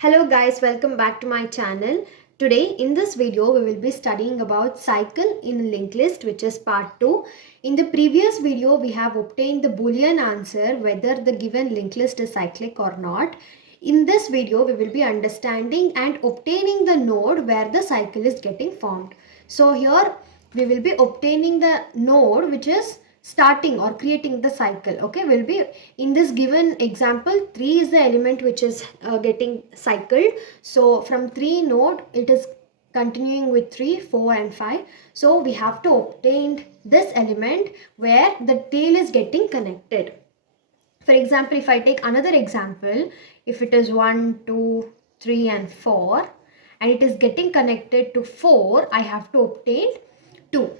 Hello guys, welcome back to my channel. Today in this video we will be studying about cycle in linked list, which is part 2. In the previous video we have obtained the boolean answer whether the given linked list is cyclic or not. In this video we will be understanding and obtaining the node where the cycle is getting formed. So here we will be obtaining the node which is starting or creating the cycle. Okay, will be in this given example 3 is the element which is getting cycled. So from 3 node it is continuing with 3, 4 and 5. So we have to obtain this element where the tail is getting connected. For example, if I take another example, if it is 1, 2, 3 and 4 and it is getting connected to 4, I have to obtain 2.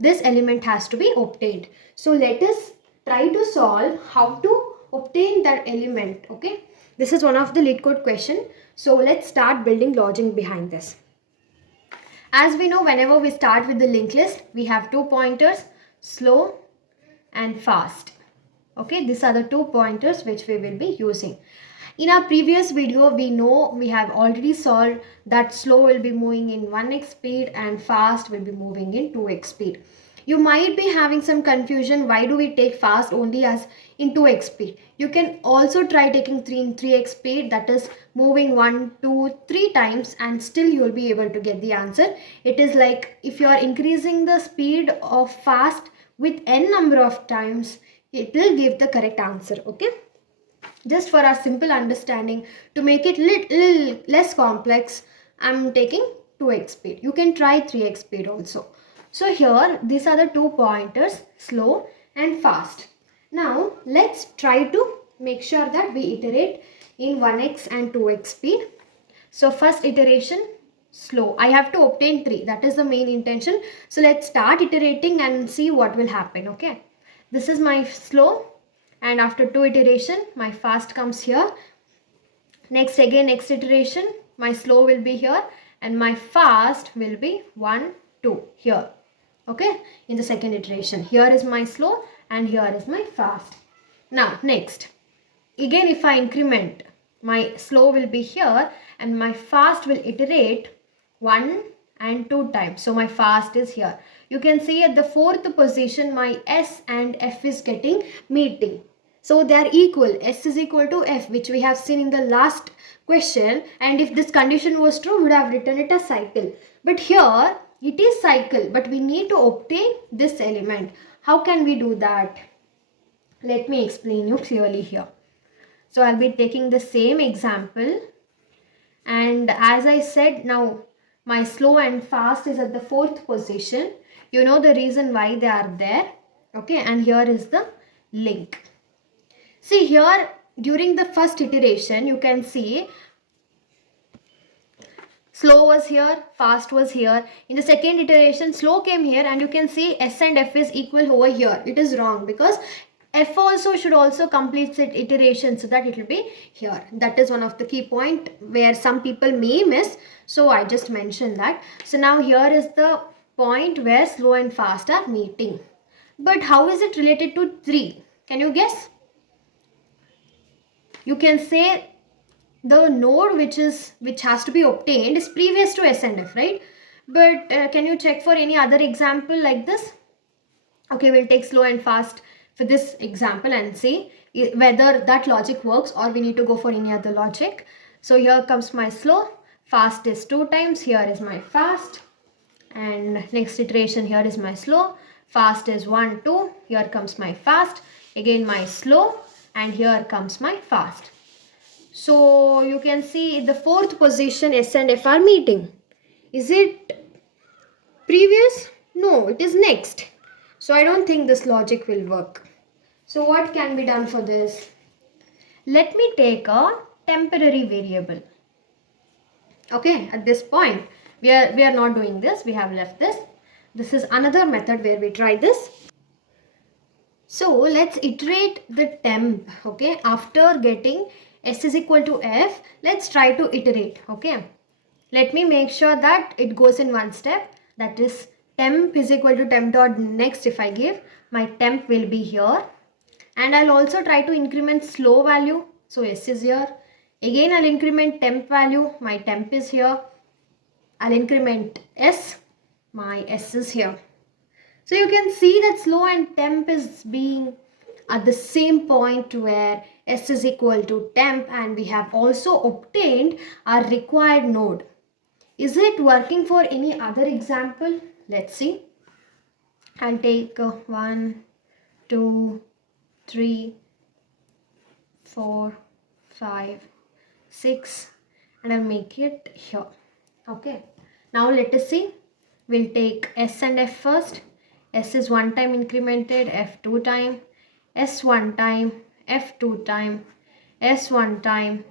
This element has to be obtained. So let us try to solve how to obtain that element. Okay, this is one of the lead code question. So let's start building logic behind this. As we know, whenever we start with the linked list, we have 2 pointers, slow and fast. Okay, these are the 2 pointers which we will be using. In our previous video, we have already solved that slow will be moving in 1x speed and fast will be moving in 2x speed. You might be having some confusion, why do we take fast only as in 2x speed? You can also try taking 3 in 3x speed, that is moving 1, 2, 3 times, and still you will be able to get the answer. It is like if you are increasing the speed of fast with n number of times, it will give the correct answer. Okay, just for our simple understanding, to make it little less complex, I'm taking 2x speed. You can try 3x speed also. So here these are the 2 pointers, slow and fast. Now let's try to make sure that we iterate in 1x and 2x speed. So first iteration, slow. I have to obtain 3. That is the main intention. So let's start iterating and see what will happen. Okay, this is my slow. And after 2 iteration, my fast comes here. Next iteration, my slow will be here and my fast will be 1, 2 here. Okay, in the second iteration, here is my slow and here is my fast. Now next, again if I increment, my slow will be here and my fast will iterate 1 and 2 times. So my fast is here. You can see at the 4th position my S and F is getting meeting. So they are equal. S is equal to F, which we have seen in the last question. And if this condition was true, we would have written it as cycle. But here it is cycle, but we need to obtain this element. How can we do that? Let me explain you clearly here. So I'll be taking the same example. And as I said, now my slow and fast is at the 4th position. You know the reason why they are there. Okay, and here is the link. See here, during the first iteration, you can see slow was here, fast was here. In the second iteration, slow came here and you can see S and F is equal over here. It is wrong because F also should also complete its iteration so that it will be here. That is one of the key point where some people may miss. So I just mentioned that. So now here is the point where slow and fast are meeting. But how is it related to 3? Can you guess? You can say the node which has to be obtained is previous to S and F, right? But can you check for any other example like this? Okay, we'll take slow and fast for this example and see whether that logic works or we need to go for any other logic. So here comes my slow, fast is 2 times, here is my fast, and next iteration, here is my slow, fast is 1, 2, here comes my fast, again my slow, and here comes my fast. So you can see the 4th position S and F are meeting. Is it previous? No, it is next. So I don't think this logic will work. So what can be done for this? Let me take a temporary variable. Okay, at this point we are not doing this, we have left this. This is another method where we try this. So let's iterate the temp. Okay, after getting S is equal to F, let's try to iterate. Okay, let me make sure that it goes in one step, that is temp is equal to temp dot next. If I give, my temp will be here, and I'll also try to increment slow value. So S is here, Again, I'll increment temp value. My temp is here. I'll increment S. My S is here. So you can see that slow and temp is being at the same point where S is equal to temp, and we have also obtained our required node. Is it working for any other example? Let's see. I'll take 1, 2, 3, 4, 5, 6 and I'll make it here. Okay. Now let us see. We'll take S and F first. S is 1 time incremented, F 2 time, S 1 time, F 2 time, S 1 time,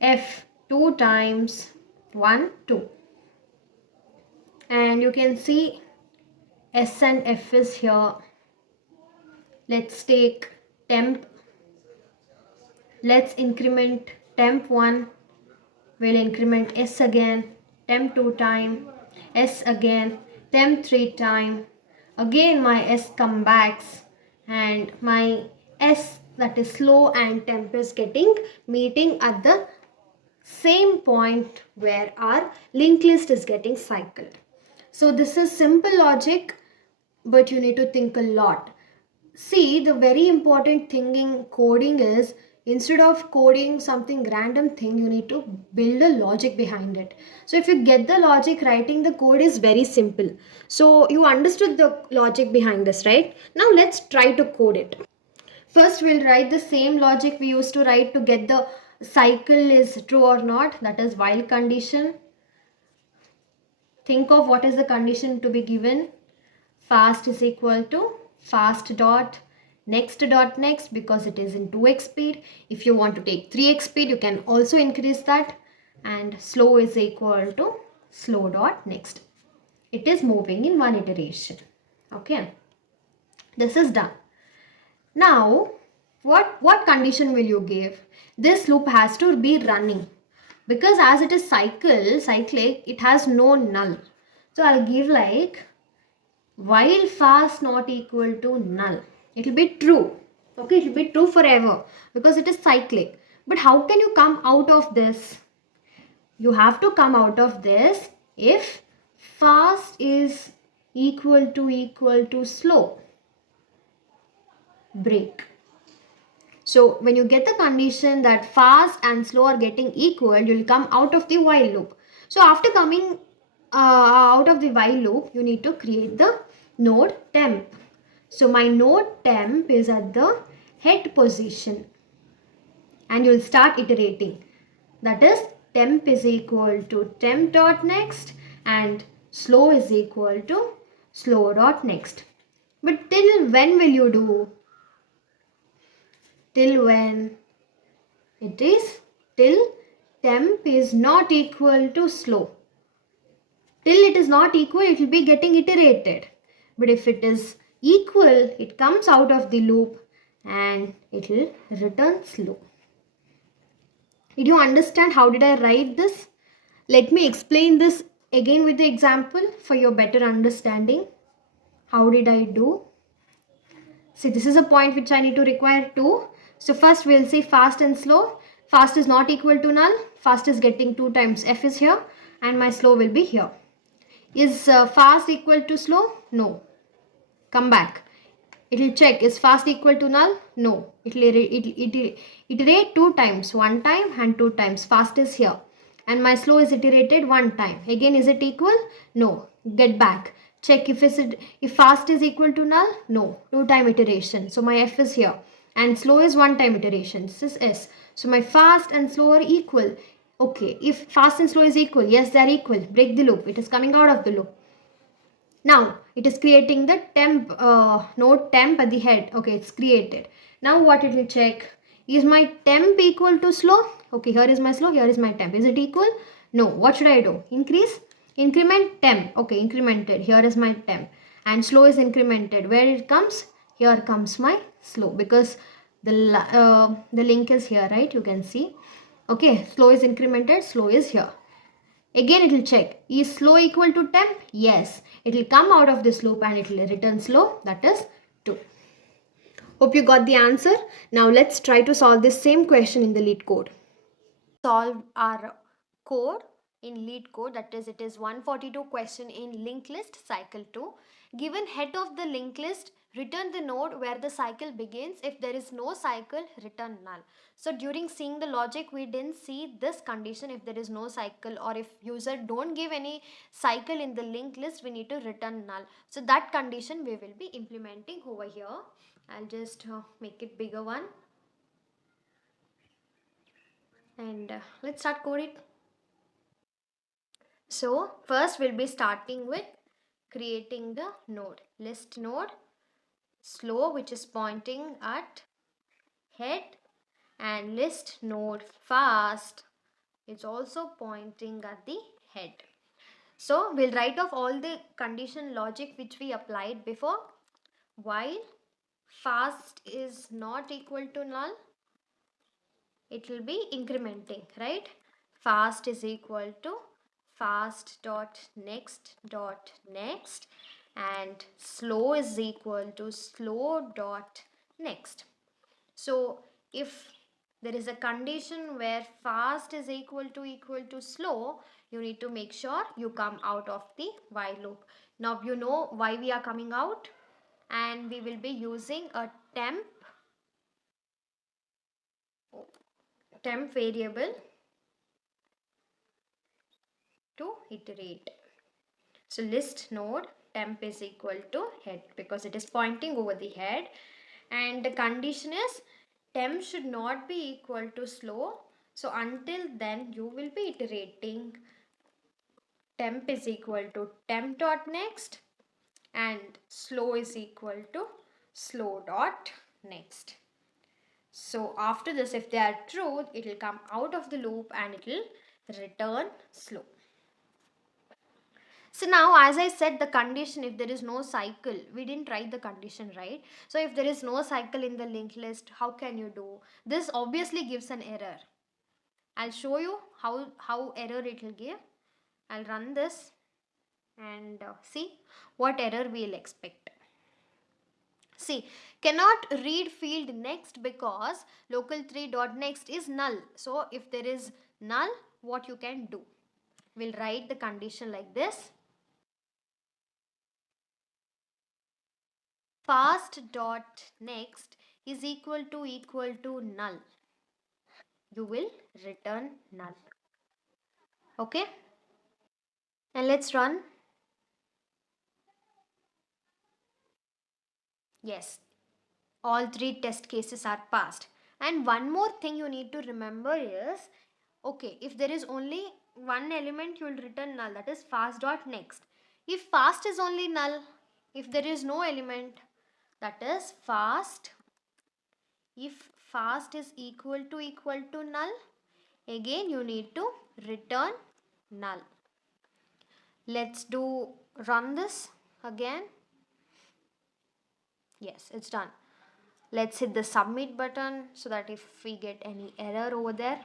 F 2 times 1, 2. And you can see S and F is here. Let's take temp. Let's increment temp 1. We'll increment S again, temp 2 time, S again, temp 3 time. Again my S comes back and my S, that is slow and temp, is meeting at the same point where our linked list is getting cycled. So this is simple logic, but you need to think a lot. See, the very important thing in coding is, instead of coding something random thing, you need to build a logic behind it. So if you get the logic, writing the code is very simple. So you understood the logic behind this, right? Now let's try to code it. First, we'll write the same logic we used to write to get the cycle is true or not, that is while condition. Think of what is the condition to be given. Fast is equal to fast dot next, because it is in 2x speed. If you want to take 3x speed, you can also increase that. And slow is equal to slow dot next. It is moving in one iteration. Okay, this is done. Now what condition will you give? This loop has to be running, because as it is cyclic, it has no null. So I'll give like while fast not equal to null. It will be true. Okay, it will be true forever because it is cyclic. But how can you come out of this? You have to come out of this if fast is equal to slow. Break. So when you get the condition that fast and slow are getting equal, you will come out of the while loop. So after coming out of the while loop, you need to create the node temp. So my node temp is at the head position, and you will start iterating. That is, temp is equal to temp dot next and slow is equal to slow dot next. But till when will you do? Till when? It is till temp is not equal to slow. Till it is not equal, it will be getting iterated. But if it is equal, it comes out of the loop and it will return slow. Did you understand how did I write this? Let me explain this again with the example for your better understanding. How did I do? See, this is a point which I need to require 2. So first we'll say fast and slow. Fast is not equal to null. Fast is getting 2 times F is here and my slow will be here. Is fast equal to slow? No. Come back. It will check, is fast equal to null? No. It will iterate 2 times. 1 time and 2 times. Fast is here. And my slow is iterated 1 time. Again, is it equal? No. Get back. Check if fast is equal to null? No. 2 time iteration. So my F is here. And slow is 1 time iteration. This is S. So my fast and slow are equal. Okay. If fast and slow is equal, yes, they are equal. Break the loop. It is coming out of the loop. Now it is creating the temp node temp at the head. Okay, it's created. Now what it will check? Is my temp equal to slow? Okay, here is my slow, here is my temp. Is it equal? No. What should I do? Increment temp. Okay, incremented. Here is my temp. And slow is incremented. Where it comes? Here comes my slow, because the link is here, right? You can see. Okay, slow is incremented, slow is here. Again it will check, is slow equal to temp? Yes. It will come out of this loop and it will return slow, that is 2. Hope you got the answer. Now let's try to solve this same question in the lead code. solve our code in lead code, that is it is 142 question in linked list cycle 2. Given head of the linked list, return the node where the cycle begins. If there is no cycle, return null. So during seeing the logic, we didn't see this condition. If there is no cycle or if user don't give any cycle in the linked list, we need to return null. So that condition we will be implementing over here. I'll just make it bigger one, and let's start coding. So first we'll be starting with creating the node. List node slow, which is pointing at head, and list node fast, it's also pointing at the head. So we'll write off all the condition logic which we applied before. While fast is not equal to null, it will be incrementing, right? Fast is equal to fast dot next, and slow is equal to slow dot next. So if there is a condition where fast is equal to slow, you need to make sure you come out of the while loop. Now you know why we are coming out, and we will be using a temp variable to iterate. So list node temp is equal to head because it is pointing over the head, and the condition is temp should not be equal to slow. So until then you will be iterating temp is equal to temp dot next, and slow is equal to slow dot next. So after this, if they are true, it will come out of the loop and it will return slow. So now, as I said, the condition, if there is no cycle, we didn't write the condition, right? So if there is no cycle in the linked list, how can you do? This obviously gives an error. I'll show you how error it will give. I'll run this and see what error we'll expect. See, cannot read field next because local3.next is null. So if there is null, what you can do? We'll write the condition like this. Fast dot next is equal to null. You will return null. Okay? And let's run. Yes, all three test cases are passed. And one more thing you need to remember is, okay, if there is only one element, you will return null, that is fast dot next. If fast is only null, if there is no element, that is fast. If fast is equal to null, again you need to return null. Let's run this again. Yes, it's done. Let's hit the submit button so that if we get any error over there.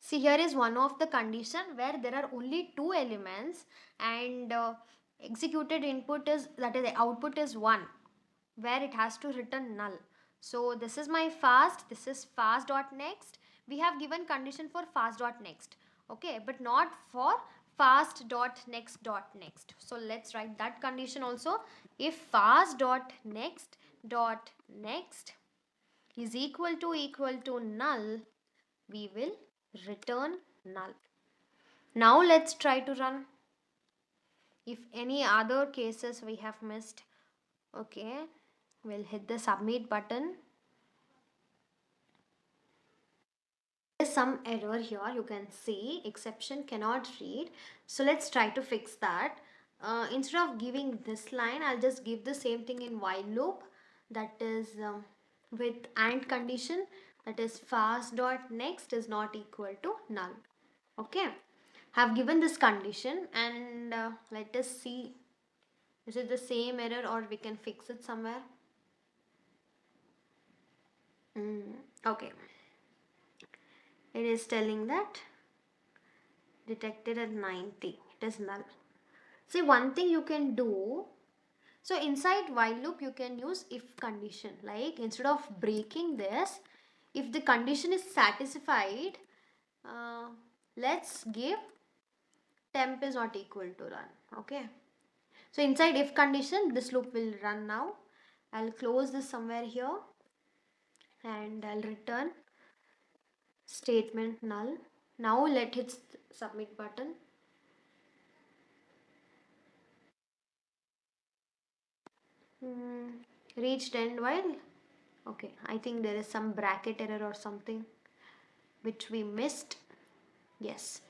See, here is one of the condition where there are only two elements, and executed input is, that is the output is 1, where it has to return null. So this is my fast, this is fast dot next. We have given condition for fast dot next, okay, but not for fast dot next. So let's write that condition also. If fast dot next is equal to null, we will return null. Now let's try to run. If any other cases we have missed, okay, we'll hit the submit button. There's some error here, you can see exception cannot read. So let's try to fix that. Instead of giving this line, I'll just give the same thing in while loop, that is with AND condition, that is fast dot next is not equal to null. Okay, have given this condition, and let us see, is it the same error or we can fix it somewhere? Okay, it is telling that detected at 90, it is null. See, one thing you can do, so inside while loop you can use if condition, like instead of breaking this, if the condition is satisfied, Let's give temp is not equal to run. Okay. So inside if condition, this loop will run now. I'll close this somewhere here and I'll return statement null. Now let hit submit button. Reached end while. Okay, I think there is some bracket error or something which we missed. Yes,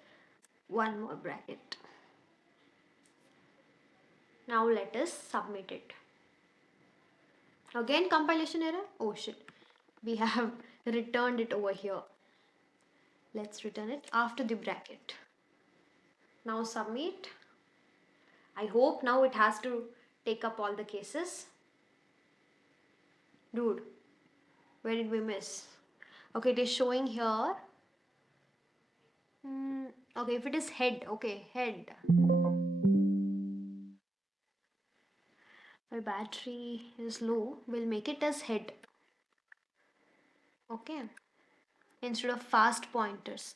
one more bracket. Now let us submit it. Again compilation error. Oh shit, we have returned it over here. Let's return it after the bracket. Now submit. I hope now it has to take up all the cases. Dude, where did we miss? Okay, it is showing here. Okay, if it is head, okay, head. My battery is low, we'll make it as head. Okay, instead of fast pointers.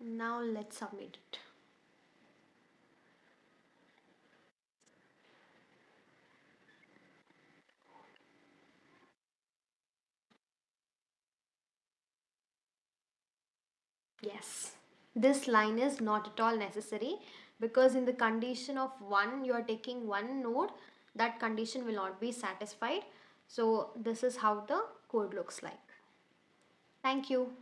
Now let's submit it. Yes, this line is not at all necessary because in the condition of 1 you are taking one node, that condition will not be satisfied. So this is how the code looks like. Thank you.